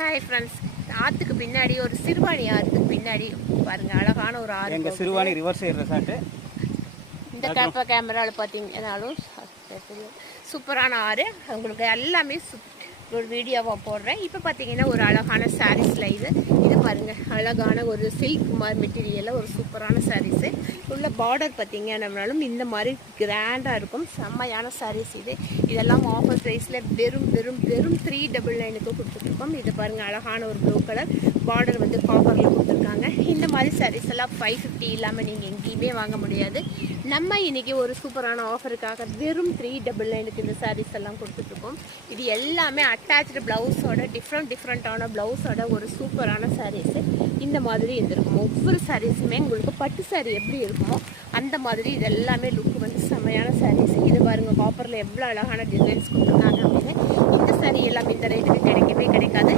Hi friends, ஆற்றுக்கு பின்னாடி ஒரு சிறுவாணி ஆற்றுக்கு பின்னாடி பாருங்க அழகான ஒரு ஆறு. எங்கள் சிறுவாணி ரிவர் சைடு ரெசார்ட்டு. இந்த கேமராவில் பார்த்தீங்கன்னாலும் சூப்பரான ஆறு. உங்களுக்கு எல்லாமே ஒரு வீடியோவாக போடுறேன். இப்போ பார்த்தீங்கன்னா ஒரு அழகான சாரீஸில் இது பாருங்கள், அழகான ஒரு சில்க் மெட்டீரியலில் ஒரு சூப்பரான சாரீஸு. உள்ள பார்டர் பார்த்தீங்கன்னாலும் இந்த மாதிரி கிராண்டாக இருக்கும். செம்மையான சாரீஸ் இதெல்லாம் ஆஃபர் ப்ரைஸில் வெறும் 399 கொடுத்துட்ருக்கோம். இது பாருங்கள், அழகான ஒரு ப்ளூ கலர் பார்டர் வந்து காப்பரில் கொடுத்துருக்காங்க. இந்த மாதிரி சாரீஸ் எல்லாம் 550 இல்லாமல் நீங்கள் எங்கேயுமே வாங்க முடியாது. நம்ம இன்றைக்கி ஒரு சூப்பரான ஆஃபருக்காக வெறும் 399 இந்த சாரீஸ் எல்லாம் கொடுத்துட்ருக்கோம். இது எல்லாமே அட்டாச்சு ப்ளவுஸோட டிஃப்ரெண்ட்டான ப்ளவுஸோட ஒரு சூப்பரான சாரீஸு இந்த மாதிரி இருந்திருக்கும். ஒவ்வொரு சாரீஸுமே உங்களுக்கு பட்டு சாரீ எப்படி இருக்குமோ அந்த மாதிரி இது எல்லாமே லுக் வந்து செம்மையான சாரீஸ். இது பாருங்கள், காப்பரில் எவ்வளோ அழகான டிசைன்ஸ் கொடுத்துருக்காங்க அப்படின்னு. இந்த சாரீ எல்லாம் இந்த ரேட்டுக்கு கிடைக்கவே கிடைக்காது.